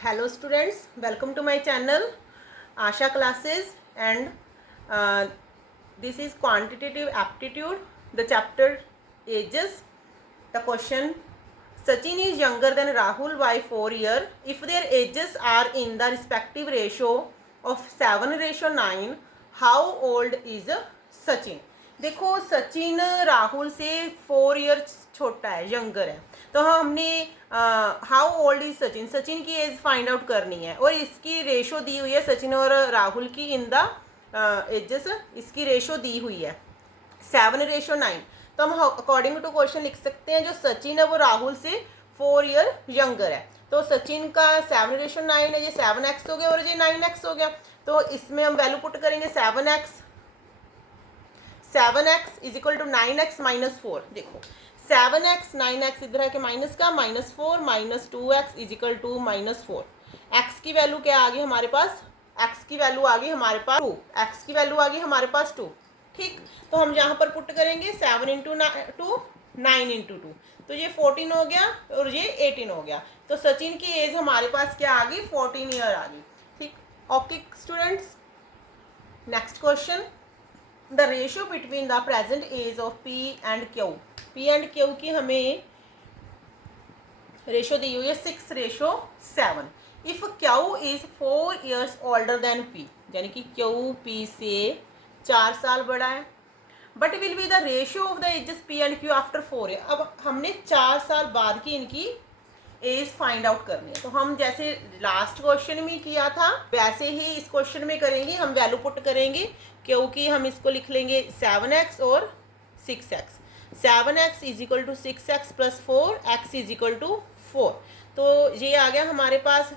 Hello students, welcome to my channel Asha classes, and this is quantitative aptitude, the chapter ages. The question: Sachin is younger than Rahul by 4 years. If their ages are in the respective ratio of 7:9, how old is Sachin? देखो सचिन राहुल से 4 years छोटा है, younger है, तो हमने how old is Sachin, Sachin की as find out करनी है और इसकी रेशो दी हुई है सचिन और राहुल की इन द एजेस, इसकी रेशो दी हुई है 7:9। तो हम अकॉर्डिंग टू क्वेश्चन लिख सकते हैं जो सचिन है वो राहुल से 4 ईयर यंगर है। तो सचिन का 7:9 है, ये 7x हो गया और ये 9x हो गया। तो इसमें हम वैल्यू पुट करेंगे 7x is equal to 9x minus 4। देखो 7x 9x इधर है कि माइनस का -4 minus 2x is equal to -4। x की वैल्यू क्या आ गई हमारे पास, x की वैल्यू आ गई हमारे पास 2, x की वैल्यू आ गई हमारे पास 2। ठीक, तो हम यहाँ पर पुट करेंगे 7 इंटू 2 9 इंटू 2, तो ये 14 हो गया और ये 18 हो गया। तो सचिन की एज हमारे पास क्या आ गई, 14 ईयर आ गई। ठीक, okay students, next question. The ratio between the present age of P and Q, P and Q की हमें रेशियो दी हुई है 6:7। If Q is 4 years older than P, यानी कि क्यू पी से 4 साल बड़ा है, but will be the ratio of the ages P and Q after 4 year. अब हमने 4 साल बाद की इनकी एज फाइंड आउट करनी है। तो हम जैसे लास्ट क्वेश्चन में किया था वैसे ही इस क्वेश्चन में करेंगे, हम वैल्यू पुट करेंगे क्योंकि हम इसको लिख लेंगे 7x और 6x। 7x is equal to 6x plus 4x is equal to 4। तो ये आ गया हमारे पास,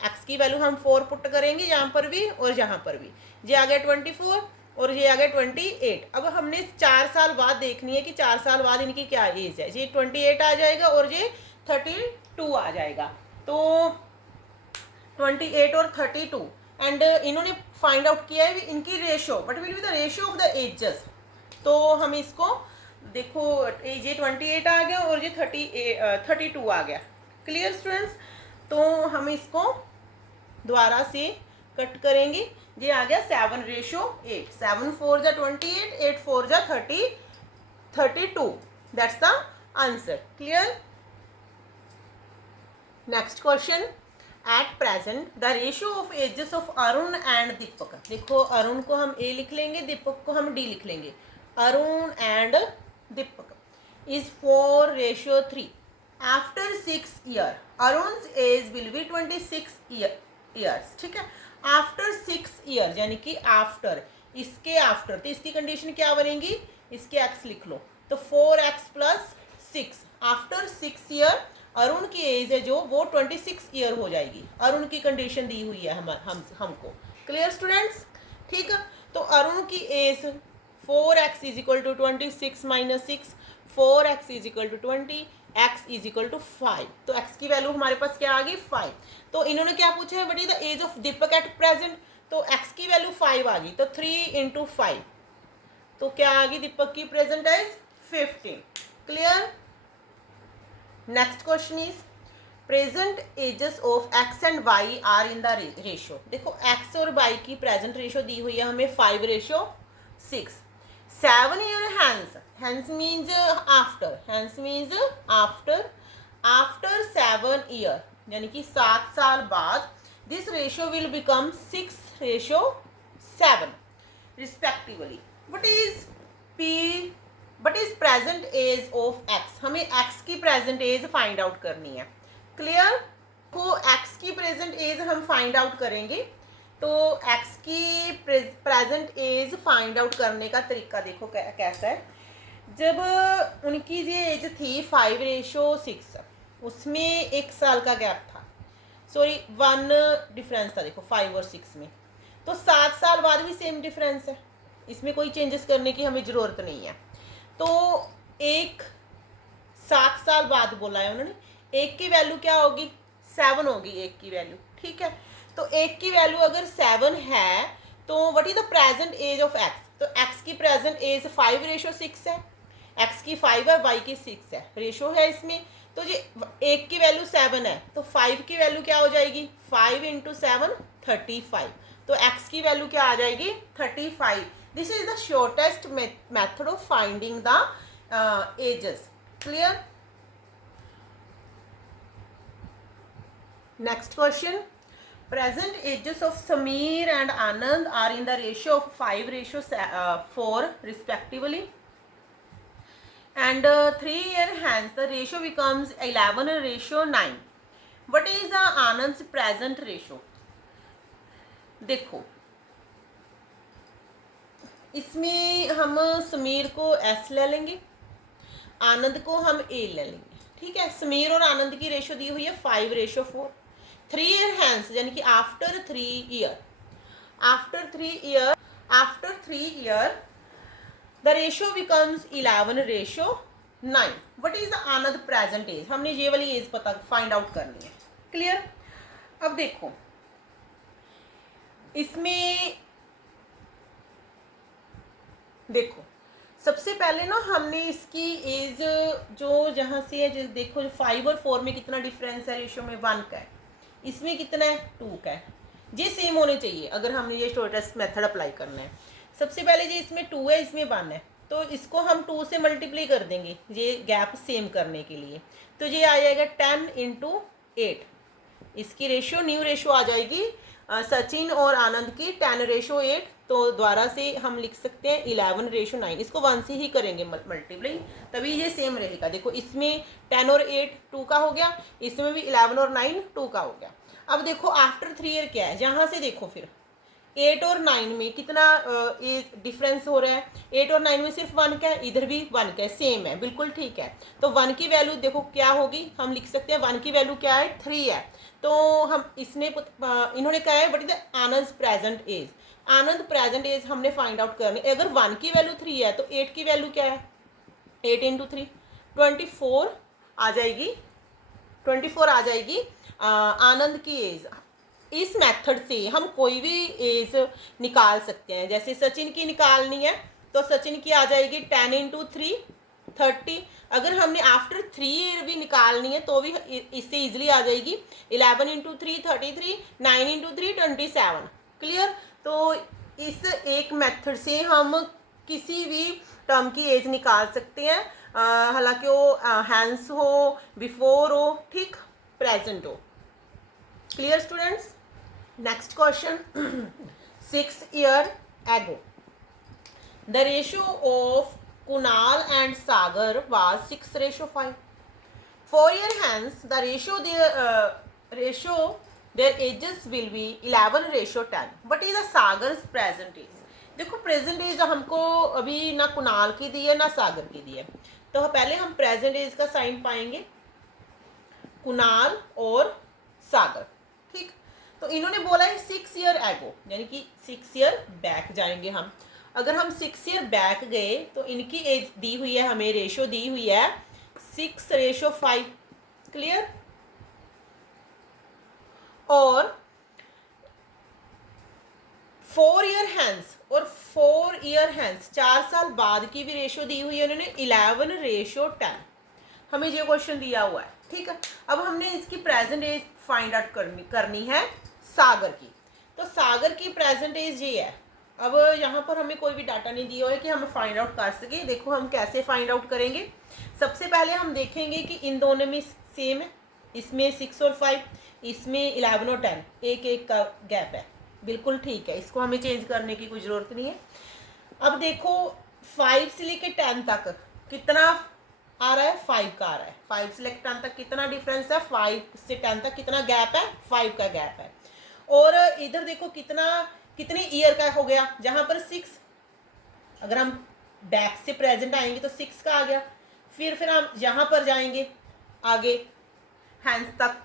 x की वैल्यू हम 4 पुट करेंगे यहाँ पर भी और यहाँ पर भी, ये आ गया 24 और ये आ गया 28। अब हमने 4 साल बाद देखनी है कि 4 साल बाद इनकी क्या एज है। ये 28 आ जाएगा और ये 32 आ जाएगा। तो 28 और 32 एंड इन्होंने फाइंड आउट किया है इनकी ratio, but will be the ratio of the ages. तो हम इसको देखो, ये 28 आ गया और ये 32 आ गया। क्लियर स्टूडेंट्स, तो हम इसको दोबारा से कट करेंगे। ये आ गया 7:8, 7 4 जा 28, 8 4 जा 32, that's the answer. Clear, next question. At present the ratio of ages of Arun and Deepak. देखो अरुण को हम ए लिख लेंगे, दीपक को हम डी लिख लेंगे। Arun and Deepak is 4:3। After 6 year Arun age will be 26 years. ठीक है, आफ्टर 6 ईयर यानी कि आफ्टर, इसके आफ्टर, तो इसकी कंडीशन क्या बनेगी, इसके एक्स लिख लो, तो 4x plus 6। After 6 year Arun की एज है जो वो 26 ईयर हो जाएगी। अरुण की कंडीशन दी हुई है हमको। क्लियर स्टूडेंट्स, ठीक है। तो अरुण की age 4x is equal to 26 minus 6, 4x is equal to 20, x is equal to 5। तो x की वैल्यू हमारे पास क्या आ गई, 5। तो इन्होंने क्या पूछा है, what is the age of Deepak at present, तो x की वैल्यू 5 आ गई, तो 3 इंटू 5, तो क्या आ गई दीपक की present age 15। Clear, next question is present ages of x and y are in the ratio. देखो x और y की प्रेजेंट रेशियो दी हुई है हमें 5:6। 7 year hence, hence means after, hence means after, after 7 year यानी कि 7 साल बाद this ratio will become 6:7 respectively. What is p, but is present age of x, हमें x की प्रेजेंट एज फाइंड आउट करनी है। क्लियर, को x की प्रेजेंट एज हम फाइंड आउट करेंगे। तो x की प्रेजेंट एज फाइंड आउट करने का तरीका देखो कैसा है। जब उनकी ये एज थी 5:6, उसमें 1 साल का गैप था, सॉरी 1 डिफरेंस था, देखो 5 और 6 में। तो 7 साल बाद भी सेम डिफरेंस है, इसमें कोई चेंजेस करने की हमें ज़रूरत नहीं है। तो 7 साल बाद बोला है उन्होंने, 1 की वैल्यू क्या होगी, 7 होगी 1 की वैल्यू। ठीक है, तो 1 की वैल्यू अगर 7 है तो what is the present age of x, तो x की प्रेजेंट एज 5:6 है, x की 5 है, y की 6 है, रेशो है इसमें। तो ये 1 की वैल्यू 7 है, तो 5 की वैल्यू क्या हो जाएगी, 5 इंटू 7 35। तो x की वैल्यू क्या आ जाएगी, 35। This is the shortest method of finding the ages. Clear. Next question, present ages of Sameer and Anand are in the ratio of 5:4 respectively, and 3 year hence the ratio becomes 11:9. What is the Anand's present ratio? देखो इसमें हम समीर को S ले लेंगे, आनंद को हम A ले लेंगे, ठीक है। समीर और आनंद की रेशो दी हुई है 5:4। 3 ईयर हैंस यानी कि after 3 year, after 3 year the ratio becomes 11:9। What is the Anand present age, हमने ये वाली एज पता फाइंड आउट करनी है। क्लियर। अब देखो इसमें देखो सबसे पहले ना हमने इसकी एज जो जहाँ से है, जो देखो 5 और 4 में कितना डिफरेंस है, रेशियो में 1 का है, इसमें कितना है 2 का है। ये सेम होने चाहिए अगर हमने ये शॉर्टेस्ट मेथड अप्लाई करना है। सबसे पहले ये इसमें 2 है, इसमें 1 है, तो इसको हम 2 से मल्टीप्लाई कर देंगे ये गैप सेम करने के लिए। तो ये आ जाएगा 10 इंटू 8। इसकी रेशियो न्यू रेशियो आ जाएगी सचिन और आनंद की 10:8। तो द्वारा से हम लिख सकते हैं 11:9। इसको 1 से ही करेंगे मल्टीप्लाई, तभी ये सेम रहेगा। देखो इसमें 10 और 8 2 का हो गया, इसमें भी 11 और 9 2 का हो गया। अब देखो आफ्टर 3 ईयर क्या है, जहाँ से देखो फिर 8 और 9 में कितना ये डिफरेंस हो रहा है। 8 और 9 में सिर्फ 1 का है, इधर भी 1 का है, सेम है, बिल्कुल ठीक है। तो 1 की वैल्यू देखो क्या होगी, हम लिख सकते हैं 1 की वैल्यू क्या है 3 है। तो हम इसने इन्होंने कहा है what is the Anand present age. Anand present age हमने फाइंड आउट करनी। अगर 1 की वैल्यू 3 है तो 8 की वैल्यू क्या है, 8 इंटू 3 24 आ जाएगी, 24 आ जाएगी आनंद की एज। इस मेथड से हम कोई भी एज निकाल सकते हैं। जैसे सचिन की निकालनी है तो सचिन की आ जाएगी 10 इंटू 3 30। अगर हमने आफ्टर 3 ईयर भी निकालनी है तो भी इससे इजीली आ जाएगी 11 इंटू 3 33, 9 इंटू 3 27। क्लियर। तो इस एक मेथड से हम किसी भी टर्म की एज निकाल सकते हैं, हालांकि वो हैंस हो, बिफोर हो, ठीक, प्रेजेंट हो। Clear students. Next question, 6 year ago the ratio of Kunal and Sagar was 6:5. 4 year hence the ratio their ages will be 11:10. What is the Sagar's present age? देखो प्रेजेंट एज हमको अभी ना कुणाल की दी है ना सागर की दी है, तो पहले हम प्रेजेंट एज का साइन पाएंगे कुणाल और सागर, ठीक। तो इन्होंने बोला है 6 ईयर एगो, यानी कि 6 ईयर बैक जाएंगे हम। अगर हम 6 ईयर बैक गए तो इनकी एज दी हुई है, हमें रेशो दी हुई है 6:5। क्लियर। और 4 ईयर हैंस और 4 ईयर हैंस 4 साल बाद की भी रेशो दी हुई है उन्होंने 11:10। हमें ये क्वेश्चन दिया हुआ है, ठीक है। अब हमने इसकी प्रेजेंट एज फाइंड आउट करनी है सागर की। तो सागर की प्रेजेंट एज ये है। अब यहाँ पर हमें कोई भी डाटा नहीं दिया है कि हम फाइंड आउट कर सके। देखो हम कैसे फाइंड आउट करेंगे। सबसे पहले हम देखेंगे कि इन दोनों में सेम है, इसमें 6 और 5, इसमें 11 और 10, एक एक का गैप है, बिल्कुल ठीक है। इसको हमें चेंज करने की कोई ज़रूरत नहीं है। अब देखो 5 से लेके 10 तक कितना आ रहा है, 5 का आ रहा है। 5 से लेकर 10 तक कितना डिफरेंस है, 5 से 10 तक कितना गैप है, 5 का गैप है। और इधर देखो कितने ईयर का हो गया, जहाँ पर 6, अगर हम बैक से प्रेजेंट आएंगे तो 6 का आ गया। फिर हम यहाँ पर जाएंगे आगे हैंस तक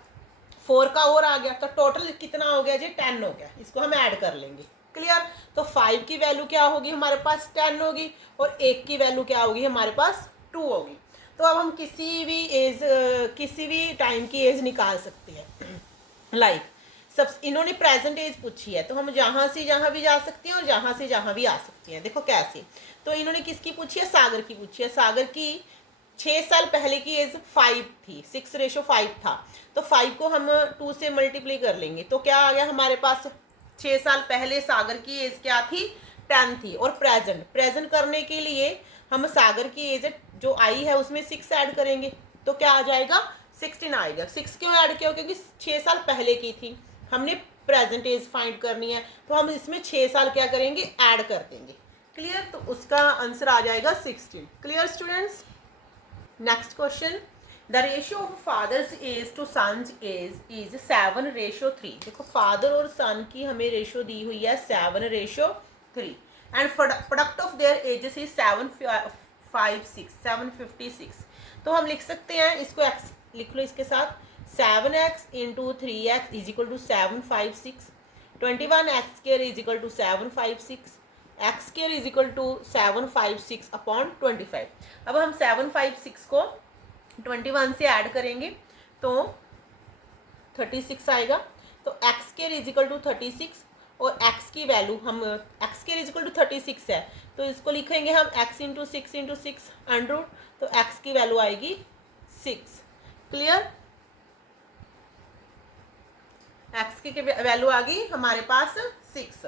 4 का और आ गया, तो टोटल कितना हो गया जी, 10 हो गया। इसको हम ऐड कर लेंगे। क्लियर। तो 5 की वैल्यू क्या होगी हमारे पास 10 होगी, और 1 की वैल्यू क्या होगी हमारे पास 2 होगी। तो अब हम किसी भी टाइम की एज निकाल सकते हैं। लाइक सब इन्होंने प्रेजेंट एज पूछी है, तो हम जहाँ से जहाँ भी जा सकते हैं और जहाँ से जहाँ भी आ सकते हैं। देखो कैसे, तो इन्होंने किसकी पूछी है, सागर की पूछी है। सागर की 6 साल पहले की एज 5 थी, 6:5 था, तो 5 को हम 2 से मल्टीप्लाई कर लेंगे तो क्या आ गया हमारे पास। 6 साल पहले सागर की एज क्या थी, 10 थी। और प्रेजेंट करने के लिए हम सागर की एज जो आई है उसमें 6 ऐड करेंगे तो क्या आ जाएगा, 16 आएगा। 6 क्यों ऐड किया, क्योंकि 6 साल पहले की थी, हमने प्रेजेंट एज फाइंड करनी है, तो हम इसमें 6 साल क्या करेंगे, ऐड कर देंगे। क्लियर, तो उसका आंसर आ जाएगा 16। Clear students. Next question, the ratio of father's age to son's age is 7:3। देखो फादर और सन की हमें रेशियो दी हुई है 7:3 and product of their edges is 756। तो हम लिख सकते हैं इसको, एक्स लिख लो इसके साथ, 7x into 3x is equal to 756, 21x² is equal to 756, x square is equal to 756 upon 25। अब हम 756 को 21 से ऐड करेंगे तो 36 आएगा। तो x square is equal to 36 और एक्स की वैल्यू हम, x square is equal to 36 है तो इसको लिखेंगे हम x इंटू 6 इंटू 6 अंडर, तो x की वैल्यू आएगी 6। क्लियर, x की वैल्यू आ गई हमारे पास 6।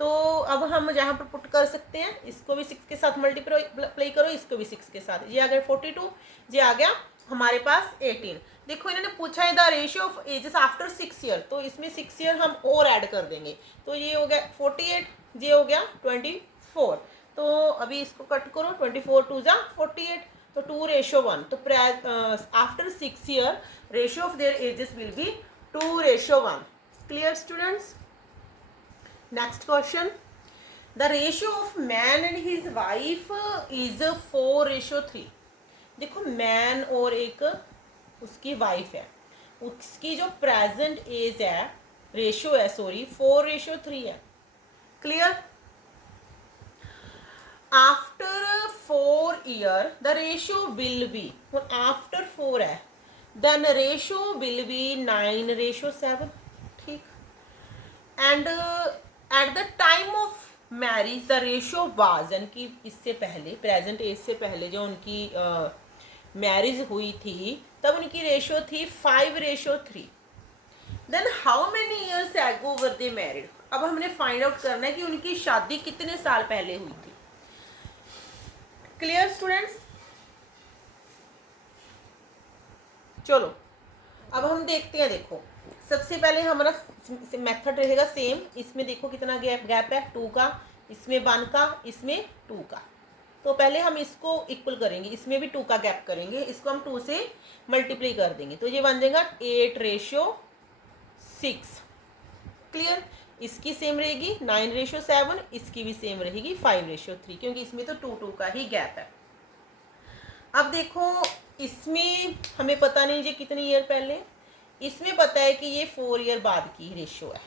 तो अब हम जहाँ पर पुट कर सकते हैं, इसको भी 6 के साथ मल्टीप्लाई करो, इसको भी 6 के साथ, ये आ गया 42, ये आ गया हमारे पास 18। देखो इन्होंने पूछा है the ratio of ages after 6 year, तो इसमें 6 ईयर हम और ऐड कर देंगे, तो ये हो गया 48, ये हो गया 24। तो अभी इसको कट करो, 24 2 जा 48, तो 2:1। तो after 6 year ratio of there edges will be 2:1। Clear students. Next question, the ratio of man and his wife is 4:3। देखो मैन और एक उसकी वाइफ है, उसकी जो प्रेजेंट एज है, रेशियो है सॉरी, 4:3 है। Clear, after 4 year the ratio will be, after 4 है देन रेशियो विल बी 9:7। ठीक, and at the time of marriage the ratio was, यानी कि इससे पहले, प्रेजेंट एज से पहले जो उनकी मैरिज हुई थी तब उनकी रेशियो थी 5:3। Then how many years ago were they married. अब हमने फाइंड आउट करना है कि उनकी शादी कितने साल पहले हुई थी। क्लियर स्टूडेंट्स, चलो अब हम देखते हैं। देखो सबसे पहले हमारा मेथड रहेगा सेम, इसमें देखो कितना गैप है 2 का, इसमें 1 का, इसमें 2 का। तो पहले हम इसको इक्वल करेंगे, इसमें भी 2 का गैप करेंगे, इसको हम 2 से मल्टीप्लाई कर देंगे तो ये बन जाएगा 8:6। क्लियर, इसकी सेम रहेगी 9:7, इसकी भी सेम रहेगी 5:3, क्योंकि इसमें तो 2 का ही गैप है। अब देखो इसमें हमें पता नहीं ये कितनी ईयर पहले, इसमें पता है कि ये 4 ईयर बाद की रेशियो है,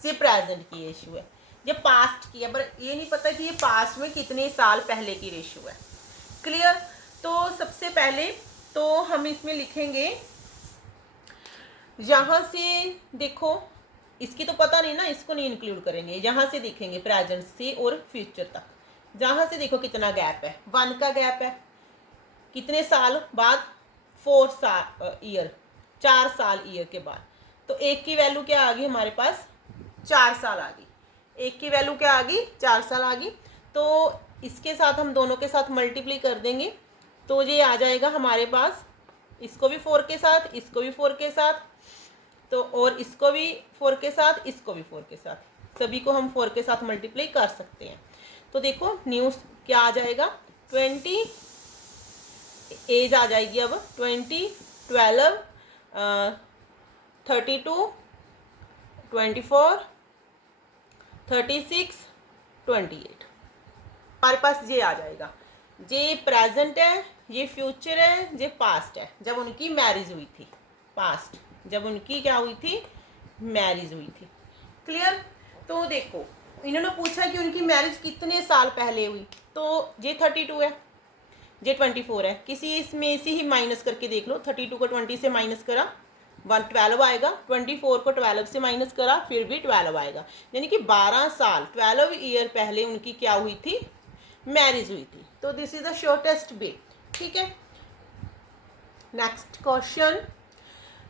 ये प्रेजेंट की रेशियो है, ये पास्ट की है, पर ये नहीं पता कि ये पास्ट में कितने साल पहले की रेशियो है। क्लियर, तो सबसे पहले तो हम इसमें लिखेंगे, यहाँ से देखो इसकी तो पता नहीं ना, इसको नहीं इंक्लूड करेंगे, यहाँ से देखेंगे प्रेजेंट से और फ्यूचर तक। जहाँ से देखो कितना गैप है, 1 का गैप है, कितने साल बाद, 4 ईयर, 4 साल ईयर के बाद। तो एक की वैल्यू क्या आ गई हमारे पास, 4 साल आ गई, एक की वैल्यू क्या आ गई, 4 साल आ गई। तो इसके साथ हम दोनों के साथ मल्टीप्लाई कर देंगे तो ये आ जाएगा हमारे पास, इसको भी 4 के साथ, इसको भी 4 के साथ, तो और इसको भी 4 के साथ, इसको भी 4 के साथ, सभी को हम 4 के साथ मल्टीप्लाई कर सकते हैं। तो देखो न्यूज़ क्या आ जाएगा, 20 एज आ जाएगी अब 20, 12, 32, 24, 36, 28, हमारे पास ये आ जाएगा। ये प्रेजेंट है, ये फ्यूचर है, ये पास्ट है, जब उनकी मैरिज हुई थी, पास्ट जब उनकी क्या हुई थी, मैरिज हुई थी। क्लियर, तो देखो इन्होंने पूछा कि उनकी मैरिज कितने साल पहले हुई, तो ये 32 है, ये 24 है, किसी इसमें से ही माइनस करके देख लो, 32 को 20 से माइनस करा 12 आएगा, 24 को 12 से माइनस करा फिर भी 12 आएगा, यानी कि 12 साल 12 ईयर पहले उनकी क्या हुई थी, मैरिज हुई थी। तो this is the shortest way. ठीक है, next question,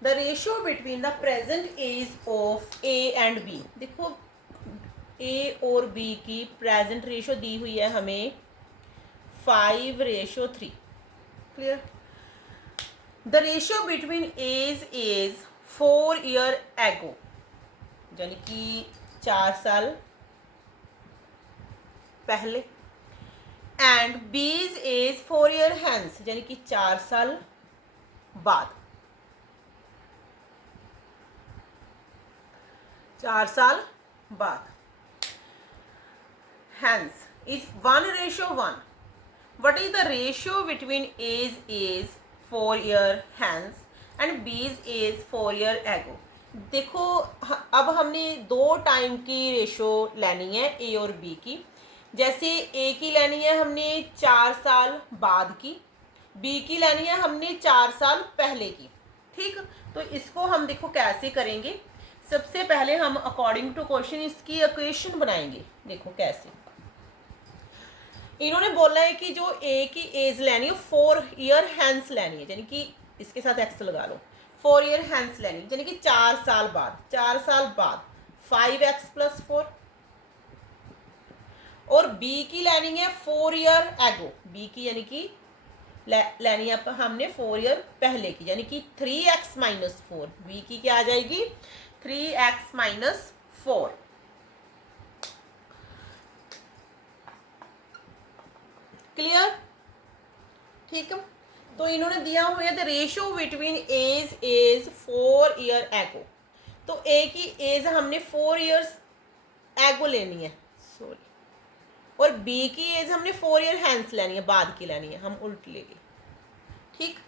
the ratio between the present age of A and B. देखो ए और बी की प्रेजेंट रेशियो दी हुई है हमें 5:3। Clear. The ratio between age is 4 year ago, यानी कि 4 साल पहले, एंड बीज एज 4 ईयर हैंस, यानी कि 4 साल बाद, 4 साल बाद। Hence is 1:1। What is the ratio between age is 4 year hence and B's age 4 year ago? देखो अब हमने दो टाइम की रेशो लेनी है ए और बी की। जैसे ए की लेनी है हमने 4 साल बाद की, बी की लेनी है हमने 4 साल पहले की। ठीक, तो इसको हम देखो कैसे करेंगे। सबसे पहले हम अकॉर्डिंग टू क्वेश्चन इसकी इक्वेशन बनाएंगे। देखो कैसे, इन्होंने बोला है कि जो ए की एज लेनी है 4 ईयर हैंस लेनी है, यानी कि इसके साथ एक्स लगा लो, 4 ईयर हैंस लेनी है, यानी कि 4 साल बाद, 4 साल बाद 5x + 4। और बी की लेनी है 4 ईयर एगो, बी की यानी कि लेनी है हमने 4 ईयर पहले की, यानी कि 3x - 4। बी की क्या आ जाएगी, 3x - 4। क्लियर। ठीक है, तो इन्होंने दिया हुआ है the ratio between age is 4 year ago. तो ए की एज हमने 4 ईयर्स एगो लेनी है, सॉरी, और बी की एज हमने 4 ईयर हैंस लेनी है, बाद की लेनी है, हम उल्ट लेंगे। ठीक,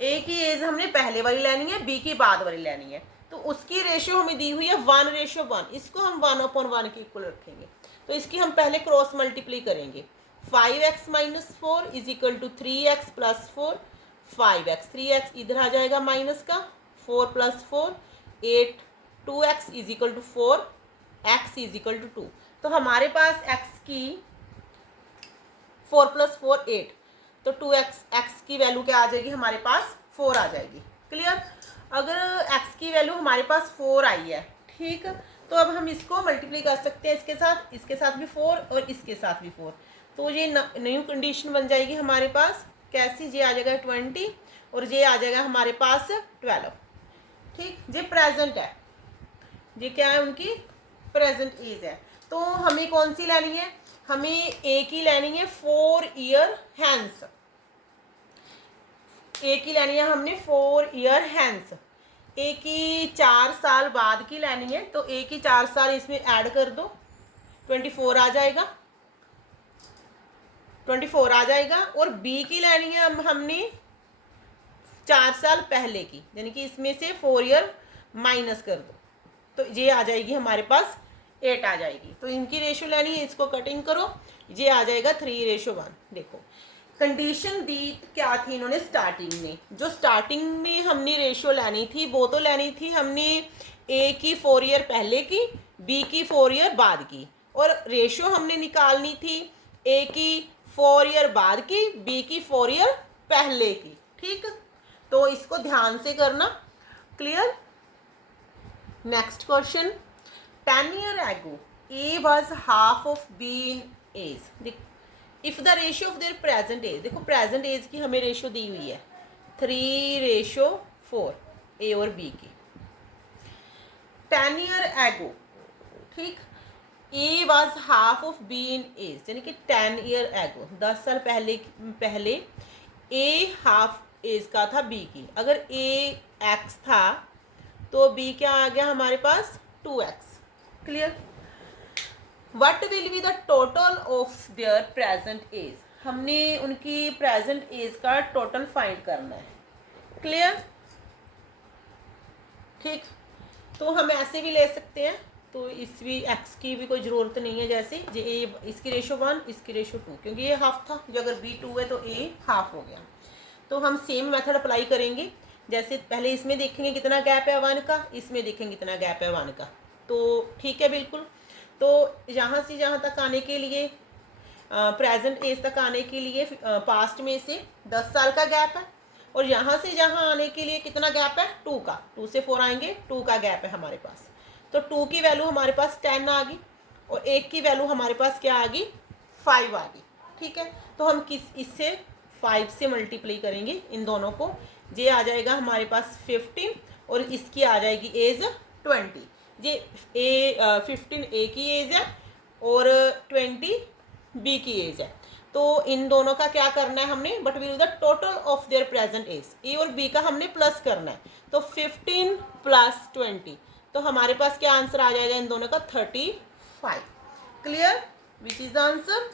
ए की एज हमने पहले वाली लेनी है, बी की बाद वाली लेनी है। तो उसकी रेशियो हमें दी हुई है 1:1। इसको हम 1/1 के इक्वल रखेंगे। तो इसकी हम पहले क्रॉस मल्टीप्लाई करेंगे। 5x - 4 = 3x + 4, 5x, 3x इधर आ जाएगा माइनस का, 4 + 4 8, 2x = 4, x = 2। तो हमारे पास x की 4 + 4 8, तो 2x, x की वैल्यू क्या आ जाएगी हमारे पास, 4 आ जाएगी। क्लियर। अगर x की वैल्यू हमारे पास 4 आई है, ठीक, तो अब हम इसको मल्टीप्लाई कर सकते हैं इसके साथ भी 4 और इसके साथ भी 4। तो ये न्यू कंडीशन बन जाएगी हमारे पास, कैसी, ये आ जाएगा 20 और ये आ जाएगा हमारे पास 12। ठीक, ये प्रेजेंट है, ये क्या है, उनकी प्रेजेंट एज है। तो हमें कौन सी लेनी है, हमें ए की लेनी है 4 ईयर हैंस, ए की लेनी है हमने 4 ईयर हैंस। ए की 4 साल बाद की लेनी है, तो ए की 4 साल इसमें ऐड कर दो, 24 आ जाएगा, 24 आ जाएगा। और बी की लेनी है हमने 4 साल पहले की, यानी कि इसमें से 4 ईयर माइनस कर दो, तो ये आ जाएगी हमारे पास 8 आ जाएगी। तो इनकी रेशो लेनी है, इसको कटिंग करो, ये आ जाएगा 3:1। देखो कंडीशन दी क्या थी इन्होंने स्टार्टिंग में, जो स्टार्टिंग में हमने रेशो लेनी थी वो तो लेनी थी हमने ए की 4 ईयर पहले की, बी की 4 ईयर बाद की, और रेशो हमने निकालनी थी ए की 4 ईयर बाद की, बी की 4 ईयर पहले की। ठीक, तो इसको ध्यान से करना। Clear. Next question, 10 year ago A was half of B in age. If the ratio of their present age, देखो प्रेजेंट एज की हमें रेशियो दी हुई है 3:4 ए और बी की। 10 ईयर एगो, ठीक, A was half of B in age, यानी कि 10 ईयर एगो, 10 साल पहले ए हाफ एज का था बी की। अगर ए एक्स था तो बी क्या आ गया हमारे पास, 2x। क्लियर। What will be the total of their present age, हमने उनकी प्रेजेंट एज का टोटल फाइंड करना है। क्लियर। ठीक, तो हम ऐसे भी ले सकते हैं, तो इस भी एक्स की भी कोई ज़रूरत नहीं है, जैसे ये इसकी रेशो 1 इसकी रेशो 2, क्योंकि ये हाफ था, जो अगर बी 2 है तो ए हाफ हो गया। तो हम सेम मेथड अप्लाई करेंगे, जैसे पहले इसमें देखेंगे कितना गैप है 1 का, इसमें देखेंगे कितना गैप है 1 का, तो ठीक है बिल्कुल। तो यहाँ से जहाँ तक आने के लिए, प्रेजेंट एज तक आने के लिए पास्ट में से 10 साल का गैप है, और यहाँ से जहाँ आने के लिए कितना गैप है, 2 का, 2 से 4 आएंगे, 2 का गैप है हमारे पास। तो 2 की वैल्यू हमारे पास 10 आ गई और 1 की वैल्यू हमारे पास क्या आ गई, 5 आ गई। ठीक है, तो हम इससे 5 से मल्टीप्लाई करेंगे इन दोनों को, ये आ जाएगा हमारे पास 15 और इसकी आ जाएगी एज 20। ये 15 ए की एज है और 20 बी की एज है। तो इन दोनों का क्या करना है हमने, but will the total of their present age, A और बी का हमने प्लस करना है। तो 15 प्लस 20, तो हमारे पास क्या आंसर आ जाएगा इन दोनों का, 35। Clear, which is the answer?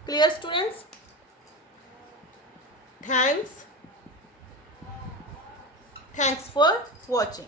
Clear students? Thanks for watching.